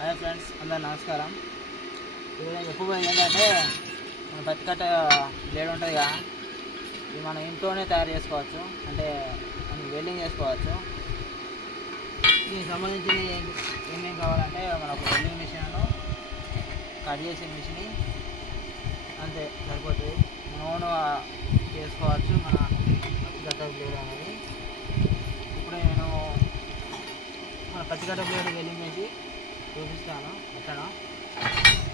Hi friends, అందరు నమస్కారం. ఇప్పుడు ఎప్పుడు ఏంటంటే మన పత్తికట్ట బ్లేడ్ ఉంటుంది కదా, ఇది మనం ఇంట్లోనే తయారు చేసుకోవచ్చు. అంటే మనం వెల్డింగ్ చేసుకోవచ్చు. దీనికి సంబంధించి ఏమేమి కావాలంటే మనకు వెల్డింగ్ మిషన్, కట్ చేసే మిషన్, అంతే సరిపోతుంది. మనం ఓన్ చేసుకోవచ్చు మన పత్తికట్ట బ్లేడ్ అనేది. ఇప్పుడు నేను మన పత్తికట్ట బ్లేడ్ వెల్డింగ్ చేసి చూపిస్తాను. ఎట్లా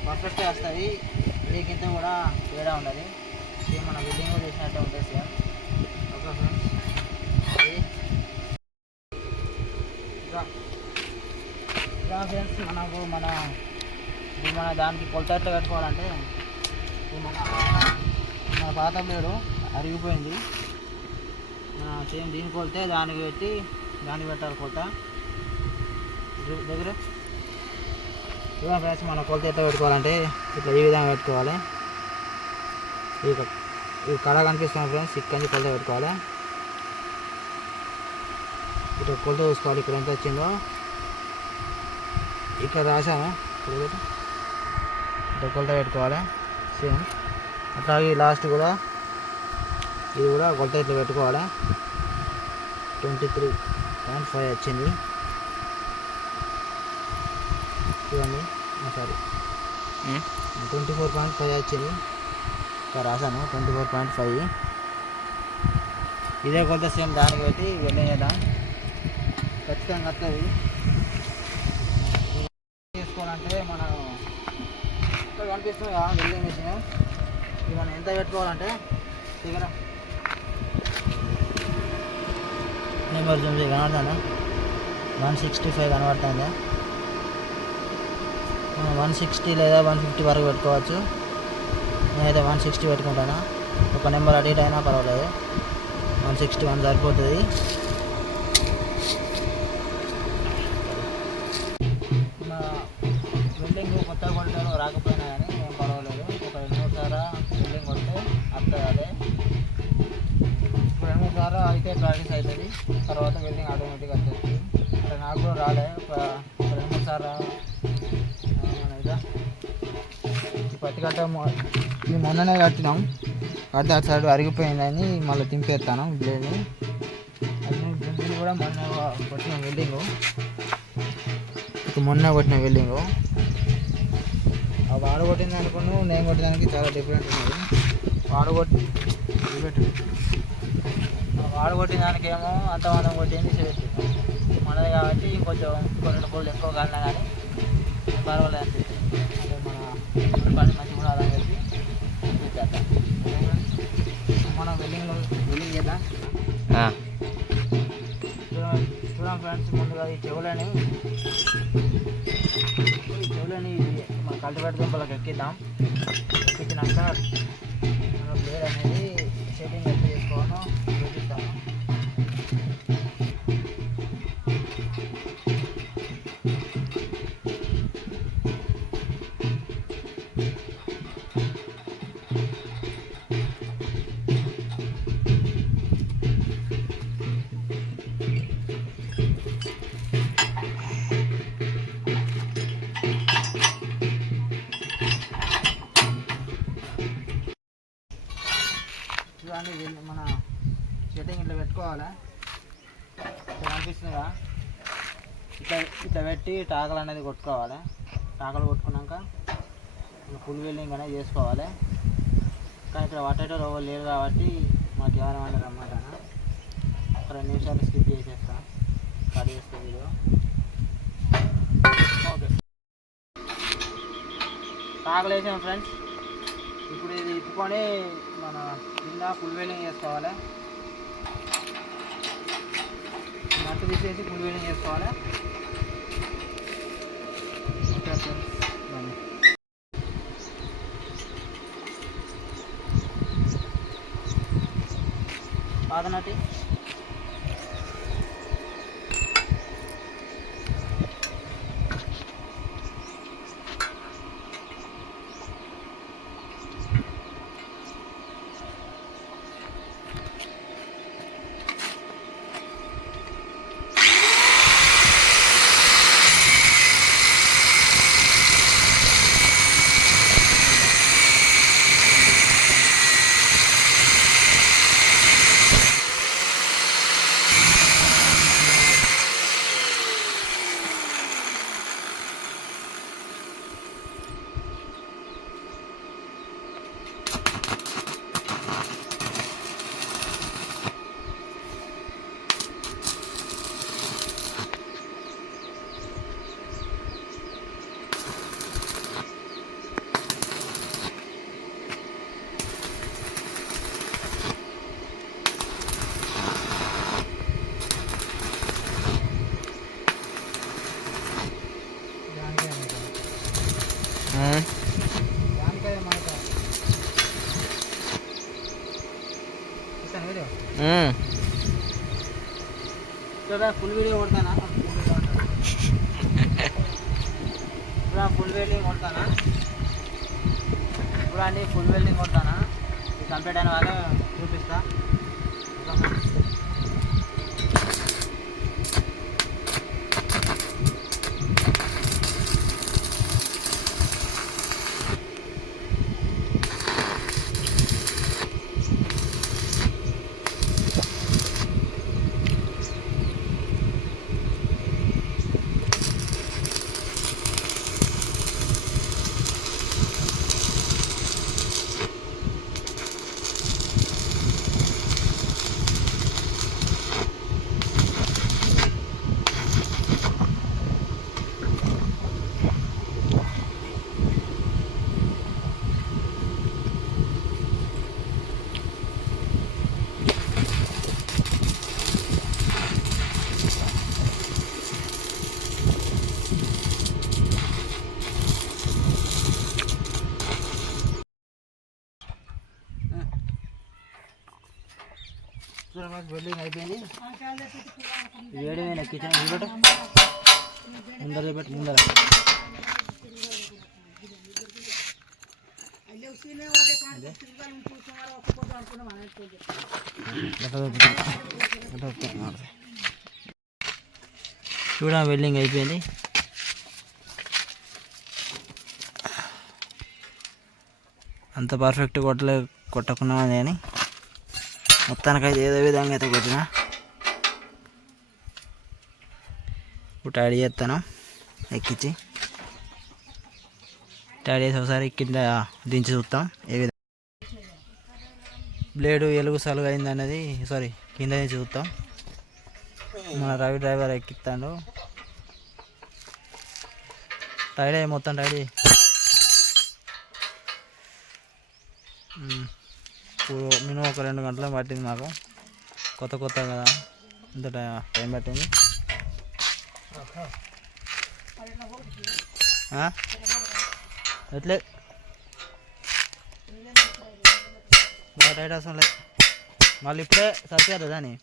పర్ఫెక్ట్గా వస్తుంది. దీనికింత కూడా తేడా ఉండదు. సేమ్ మన వెల్డింగ్ చేసినట్టే ఉంటుంది సార్. ఓకే ఫ్రెండ్స్, ఇలా ఫ్రెండ్స్ మన దానికి కొలత ఎట్లా పెట్టుకోవాలంటే, మన పాత బ్లేడు అరిగిపోయింది. సేమ్ దీన్ని కొలితే దానికి పెట్టాలి కొలత దగ్గర. ఇలా ఫ్రెండ్స్, మన కొలత ఎట్లా పెట్టుకోవాలంటే ఇట్లా ఈ విధంగా పెట్టుకోవాలి. ఈ కళ కనిపిస్తుంది ఫ్రెండ్స్, ఇక్కడి నుంచి కొలత పెట్టుకోవాలి. ఇట్లా కొలత చూసుకోవాలి. ఇక్కడ ఎంత వచ్చిందో ఇక్కడ రాసాము. ఇట్లా కొలత పెట్టుకోవాలి. సేమ్ అట్లాగే లాస్ట్ కూడా ఇది కూడా కొలత ఇట్లా పెట్టుకోవాలి. 23.5 వచ్చింది చూడండి. సారీ 24.5 వచ్చింది. ఇక్కడ రాశాను 24.5. ఇదే కొలత సేమ్ దానికి పెట్టి వెళ్ళేద్దాం. ఖచ్చితంగా వస్తుంది. చేసుకోవాలంటే మనం ఇక్కడ కనిపిస్తుంది కదా వెల్డింగ్ మిషన్, ఇది మనం ఎంత పెట్టుకోవాలంటే దగ్గర నెంబర్ కనబడుతుందా, 165 కనబడుతుందా. 160 లేదా 150 వరకు పెట్టుకోవచ్చు. నేనైతే 160 పెట్టుకుంటాను. ఒక నెంబర్ అటు ఇటు అయినా పర్వాలేదు. 161 సరిపోతుంది. మన వెల్డింగ్ కొత్తగా కొట్టాను రాకపోయినా కానీ ఏం పర్వాలేదు. ఒక 2-3 సార్లు వెల్డింగ్ కొడితే అర్థం. ఇప్పుడు 2-3 సార్లు అయితే ప్రాక్టీస్ అవుతుంది. తర్వాత వెల్డింగ్ ఆటోమేటిక్గా వచ్చేస్తుంది. అంటే నాకు కూడా రాలే. ఒక 2-3 సార్లు ఈ పత్తికట్ట ఇది మొన్ననే కట్టినాం. కడితే అటు సైడ్ అరిగిపోయిందని మళ్ళీ తింపేస్తాను బ్లేడ్ని. అది కూడా మొన్న కొట్టిన వెల్డింగు, వెల్డింగు వాడు కొట్టింది అనుకున్నాను, నేను కొట్టినానికి చాలా డిఫరెంట్ ఉన్నది. వాడు కొట్టిన దానికేమో అంత మనం కొట్టింది చేస్తుంది మనది కాబట్టి ఇంకొంచెం 2 కోళ్ళు ఎక్కువ కాలినా కానీ పర్వాలేదు అనిపిస్తుంది. అంటే మన పని మంచిగా ఉండాలని చెప్పి చేద్దాం. మనం వెల్డింగ్ చేద్దాం. చూడండి ఫ్రెండ్స్, ముందుగా ఈ చెవులని మన కల్టివేటర్ దుంపలకు ఎక్కిద్దాం. ఎక్కించినాక మన బ్లేడ్ అనేది సెట్టింగ్ ఎట్లా చేసుకోవాలో చూపిస్తాను. చూడండి, మన సెట్టింగ్ ఇట్లా పెట్టుకోవాలి. ఇక్కడ కనిపిస్తుందిగా, ఇట్లా పెట్టి టాకలు అనేది కొట్టుకోవాలి. టాకలు కొట్టుకున్నాక ఫుల్ వెల్డింగ్ అనేది చేసుకోవాలి. కానీ ఇక్కడ వాటర్ ఎవరు లేరు కాబట్టి మాకు ఎవరైనా రమ్మంటాను. ఒక 2 నిమిషాలు స్కిప్ చేసేస్తా, కట్ చేస్తే వీడియో. ఓకే, టాకలు వేసాం ఫ్రెండ్స్. ఇప్పుడు ఇది ఇప్పుకొని మన కింద ఫుల్ వెల్డింగ్ చేసుకోవాలి. నట్టు తీసేసి ఫుల్ వెల్డింగ్ చేసుకోవాలి. ఓకే ఫ్రెండ్స్, పాత నటి జామకాయ మనక వీడియో ఫుల్ వీడియో కొడతానా ఫుల్ వెల్డింగ్ కొడతానా చూడండి ఫుల్ వెల్డింగ్ కొడతానా ఇది కంప్లీట్ అయిన వాళ్ళు చూపిస్తా వెల్డింగ్ అయిపోయింది వేడిపోయిన కిచెన్ చూపెట్టు ముందర చూపెట్టు ముందర చూడ వెల్డింగ్ అయిపోయింది అంత పర్ఫెక్ట్ కొట్టకున్నా అని మొత్తానికైతే ఏదో విధంగా అయితే కొట్టినా ఇప్పుడు టైడ్ చేస్తాను ఎక్కించి టైడ్ చేసి ఒకసారి కింద దించి చూస్తాం ఏ విధంగా బ్లేడు ఎలుగు సలుగు అయింది అనేది సారీ కింద దించి చూస్తాం మన రవి డ్రైవర్ ఎక్కిస్తాడు టైడ్ అయ్యి మొత్తం టైడ్ మినిమం ఒక 2 గంటలు పట్టింది మాకు కొత్త కదా ఇంత టైం పట్టింది ఎట్లే టైట్ అవసరం లేదు మళ్ళీ ఇప్పుడే సరిపోదు దాన్ని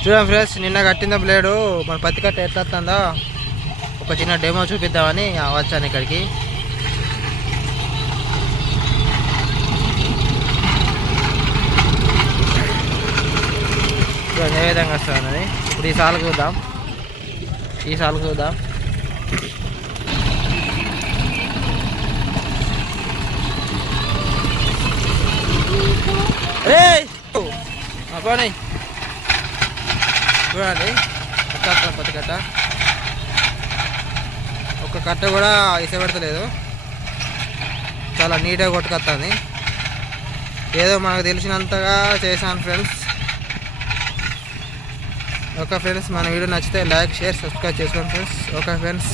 చూడండి ఫ్రెండ్స్ నిన్న కట్టిన బ్లేడు మన పత్తి కట్ట ఎట్లా వస్తుందో ఒక చిన్న డెమో చూపిద్దామని వచ్చాను ఇక్కడికి ఏ విధంగా వస్తుంది ఇప్పుడు ఈ సాలు చూద్దాం పోనీ చూడండి పత్తి కట్ట ఒక కట్ట కూడా ఇసపెడతలేదు చాలా నీట్గా కొట్టుకొస్తుంది ఏదో మనకు తెలిసినంతగా చేశాను ఫ్రెండ్స్ ఓకే ఫ్రెండ్స్ మన వీడియో నచ్చితే లైక్ షేర్ సబ్స్క్రైబ్ చేసుకోండి ఫ్రెండ్స్ ఓకే ఫ్రెండ్స్